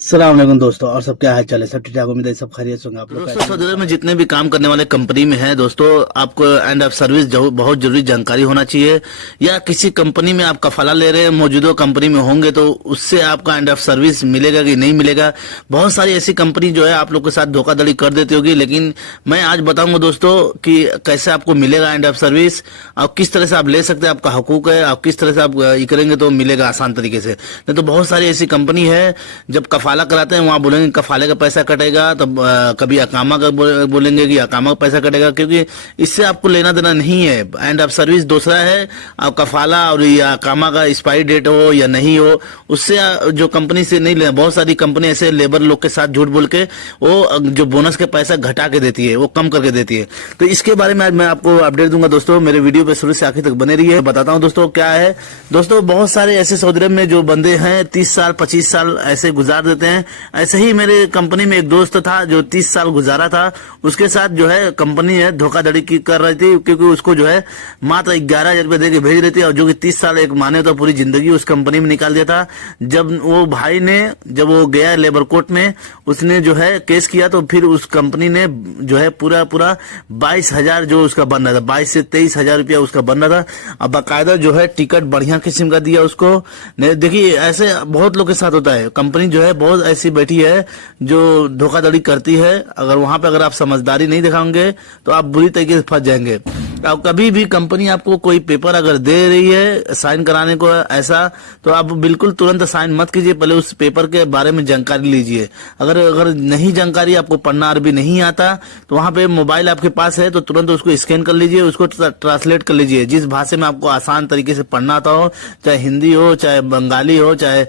अस्सलाम वालेकुम दोस्तों, और सब क्या हाल चाल है? सब ठीक ठाक, उम्मीद है सब खैरियत होंगे आप लोग। दोस्तों सऊदी अरब में जितने भी काम करने वाले कंपनी में हैं दोस्तों, आपको एंड ऑफ सर्विस बहुत जरूरी जानकारी होना चाहिए। या किसी कंपनी में आप कफाला ले रहे हैं, मौजूदा कंपनी में होंगे तो उससे आपका एंड ऑफ सर्विस मिलेगा कि नहीं मिलेगा। बहुत सारी ऐसी कंपनी जो है आप लोग के साथ धोखाधड़ी कर देती होगी, लेकिन मैं आज बताऊंगा दोस्तों कि कैसे आपको मिलेगा एंड ऑफ सर्विस, और किस तरह से आप ले सकते हैं, आपका हकूक है, आप किस तरह से आप ये करेंगे तो मिलेगा आसान तरीके से। नहीं तो बहुत सारी ऐसी कंपनी है जब कफाला कराते हैं वहां बोलेंगे कफाले का पैसा कटेगा, तब कभी अकामा का बोलेंगे कि अकामा का पैसा कटेगा, क्योंकि इससे आपको लेना देना नहीं है। एंड ऑफ सर्विस दूसरा है, आप कफाला और या अकामा का एक्सपायरी डेट हो या नहीं हो, उससे जो कंपनी से नहीं लेना। बहुत सारी कंपनी ऐसे लेबर लोग के साथ झूठ बोल के वो जो बोनस के पैसा घटा के देती है, वो कम करके देती है। तो इसके बारे में आज मैं आपको अपडेट दूंगा दोस्तों, मेरे वीडियो पे शुरू से आखिर तक बने रहिए। बताता हूँ दोस्तों क्या है। दोस्तों बहुत सारे ऐसे सऊदी अरब में जो बंदे हैं 30 साल 25 साल ऐसे गुजार देते हैं। ऐसे ही मेरे कंपनी में एक दोस्त था जो 30 साल गुजारा था, उसके साथ जो है कंपनी है धोखाधड़ी कर रही थी, क्योंकि उसको जो है मात्र 11,000 रुपये दे के भेज रही थी, और जो कि 30 साल एक माने तो पूरी जिंदगी उस कंपनी में निकाल दिया था। जब वो भाई ने जब वो गया लेबर कोर्ट में, उसने जो है केस किया, तो फिर उस कंपनी ने जो है पूरा 22,000 जो उसका बन रहा था, 22 से 23,000 रुपया उसका बन रहा था। अब बाकायदा जो है टिकट बढ़िया किस्म का दिया उसको। देखिए ऐसे बहुत लोग के साथ होता है, कंपनी जो है बहुत ऐसी बैठी है जो धोखाधड़ी करती है। अगर वहां पे अगर आप समझदारी नहीं दिखाओगे तो आप बुरी तरीके से फंस जाएंगे। अब कभी भी कंपनी आपको कोई पेपर अगर दे रही है साइन कराने को ऐसा, तो आप बिल्कुल तुरंत साइन मत कीजिए, पहले उस पेपर के बारे में जानकारी लीजिए। अगर नहीं जानकारी, आपको पढ़ना अरबी नहीं आता, तो वहां पे मोबाइल आपके पास है तो तुरंत उसको स्कैन कर लीजिए, उसको ट्रांसलेट कर लीजिए जिस भाषा में आपको आसान तरीके से पढ़ना आता हो, चाहे हिंदी हो, चाहे बंगाली हो, चाहे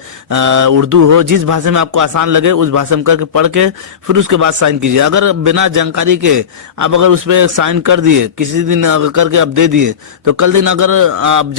उर्दू हो, जिस भाषा में आपको आसान लगे उस भाषा में करके पढ़ के फिर उसके बाद साइन कीजिए। अगर बिना जानकारी के आप अगर उस पर साइन कर दिए, किसी दिन करके आप दे दिए, तो कल दिन अगर आप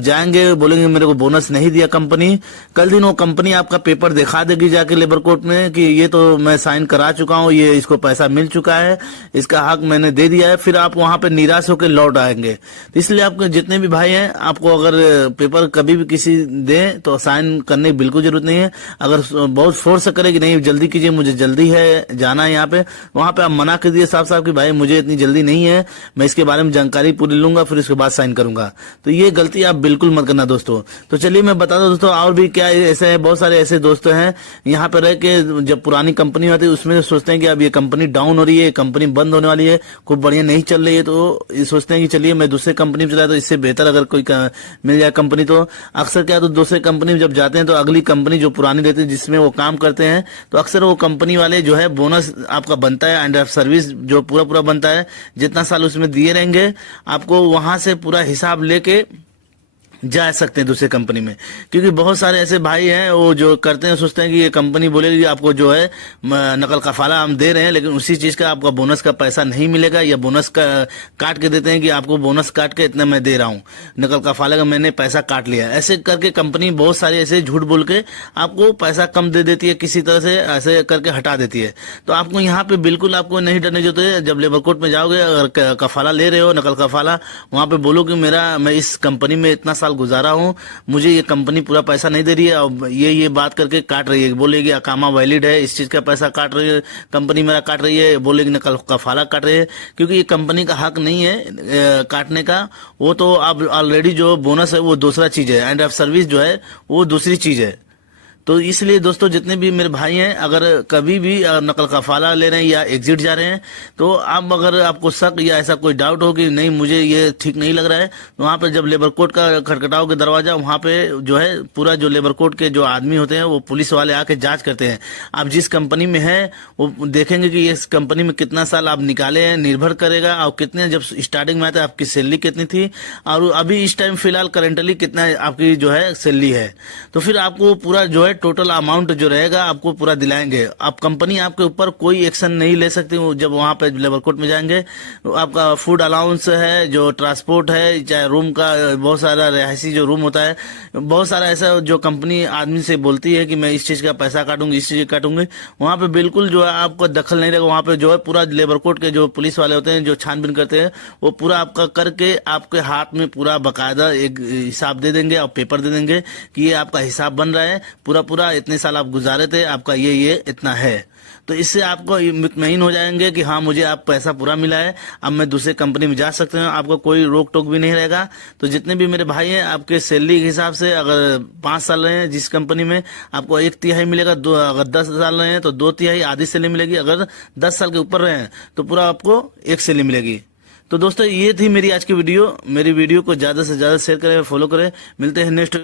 जाएंगे बोलेंगे मेरे को बोनस नहीं दिया कंपनी, कल दिन वो कंपनी आपका पेपर दिखा देगी जाके लेबर कोर्ट में कि ये तो मैं साइन करा चुका हूँ, ये इसको पैसा मिल चुका है, इसका हक मैंने दे दिया है। फिर आप वहां पे निराश होकर लौट आएंगे। तो इसलिए आपके जितने भी भाई हैं, आपको अगर पेपर कभी भी किसी दें तो साइन करने की बिल्कुल जरूरत नहीं है। अगर बहुत फोर्स करे कि नहीं जल्दी कीजिए, मुझे जल्दी है जाना है यहाँ पे, वहां पे आप मना कर दिए साफ साफ कि भाई मुझे इतनी जल्दी नहीं है, मैं इसके बारे में जानकारी पूरी लूंगा फिर उसके बाद साइन करूंगा। तो ये गलती आप बिल्कुल मत करना दोस्तों। तो चलिए मैं बता दूं दोस्तों, और भी क्या ऐसे है, बहुत सारे ऐसे दोस्त हैं यहाँ पे रह के जब पुरानी कंपनी होती है उसमें सोचते हैं कि अब ये कंपनी डाउन हो रही है, कंपनी बंद होने वाली है, खूब बढ़िया नहीं चल रही है, तो ये सोचते हैं कि चलिए मैं दूसरे कंपनी में चला, तो इससे बेहतर अगर कोई मिल जाए कंपनी। तो अक्सर क्या, तो दूसरे कंपनी में जब जाते हैं तो अगली कंपनी जो पुरानी रहती है जिसमें वो काम करते हैं, तो अक्सर वो कंपनी वाले जो है बोनस आपका बनता है, एंड ऑफ सर्विस जो पूरा बनता है, जितना साल उसमें दिए रहेंगे आपको वहां से पूरा हिसाब लेके जा सकते हैं दूसरे कंपनी में। क्योंकि बहुत सारे ऐसे भाई हैं वो जो करते हैं, सोचते हैं कि ये कंपनी बोलेगी आपको जो है नकल कफाला हम दे रहे हैं, लेकिन उसी चीज का आपका बोनस का पैसा नहीं मिलेगा, या बोनस का काट के देते हैं कि आपको बोनस काट के इतना मैं दे रहा हूँ, नकल कफाले का मैंने पैसा काट लिया। ऐसे करके कंपनी बहुत सारे ऐसे झूठ बोल के आपको पैसा कम दे देती है, किसी तरह से ऐसे करके हटा देती है। तो आपको यहाँ पे बिल्कुल आपको नहीं डरने की जरूरत है। जब लेबर कोर्ट में जाओगे, अगर कफाला ले रहे हो नकल कफाला, वहां पे बोलो कि मैं इस कंपनी में इतना साल गुजारा हूं, मुझे ये कंपनी पूरा पैसा नहीं दे रही है, और ये बात करके काट रही है, बोलेगी अकामा वैलिड है, इस चीज का पैसा काट रही है कंपनी, मेरा काट रही है, बोलेगी नकल कफाला काट रही है, क्योंकि ये कंपनी का हक नहीं है काटने का। वो तो अब ऑलरेडी जो बोनस है वो दूसरा चीज है, एंड ऑफ सर्विस जो है वो दूसरी चीज है। तो इसलिए दोस्तों जितने भी मेरे भाई हैं, अगर कभी भी नकल कफाला ले रहे हैं या एग्जिट जा रहे हैं, तो आप अगर आपको शक या ऐसा कोई डाउट हो कि नहीं मुझे ये ठीक नहीं लग रहा है, तो वहां पे जब लेबर कोर्ट का खटखटाओगे दरवाजा, वहां पे जो है पूरा जो लेबर कोर्ट के जो आदमी होते हैं वो पुलिस वाले आके जांच करते हैं। आप जिस कंपनी में है वो देखेंगे कि इस कंपनी में कितना साल आप निकाले हैं, निर्भर करेगा, और कितने जब स्टार्टिंग में आते हैं आपकी सैलरी कितनी थी, और अभी इस टाइम फिलहाल करेंटली कितना आपकी जो है सैलरी है। तो फिर आपको पूरा जो है टोटल अमाउंट जो रहेगा आपको पूरा दिलाएंगे। आप कंपनी आपके ऊपर कोई एक्शन नहीं ले सकती जब वहां पे लेबर कोर्ट में जाएंगे। तो आपका फूड अलाउंस है, जो ट्रांसपोर्ट है, चाहे रूम का बहुत सारा रिहायशी जो रूम होता है, बहुत सारा ऐसा जो कंपनी आदमी से बोलती है कि मैं इस चीज का पैसा काटूंगी, इस चीज काटूंगी, वहां पे बिल्कुल जो है आपको दखल नहीं रहेगा। वहां पे जो है पूरा लेबर कोर्ट के जो पुलिस वाले होते हैं जो छानबीन करते हैं, वो पूरा आपका करके आपके हाथ में पूरा बकायदा एक हिसाब दे देंगे और पेपर दे देंगे कि ये आपका हिसाब बन रहा है, पूरा पूरा इतने साल आप गुजारे थे, आपका ये इतना है। तो इससे आपको मुतमईन हो जाएंगे कि हाँ मुझे आप पैसा पूरा मिला है, अब मैं दूसरे कंपनी में जा सकते हैं, आपको कोई रोक टोक भी नहीं रहेगा। तो जितने भी मेरे भाई हैं, आपके सैलरी के हिसाब से अगर 5 साल रहे हैं जिस कंपनी में, आपको 1/3 मिलेगा। अगर 10 साल रहे हैं तो 2/3 आधी सैलरी मिलेगी। अगर 10 साल के ऊपर रहे हैं तो पूरा आपको 1 सैलरी मिलेगी। तो दोस्तों ये थी मेरी आज की वीडियो। मेरी वीडियो को ज्यादा से ज्यादा शेयर करें, फॉलो करें। मिलते हैं नेक्स्ट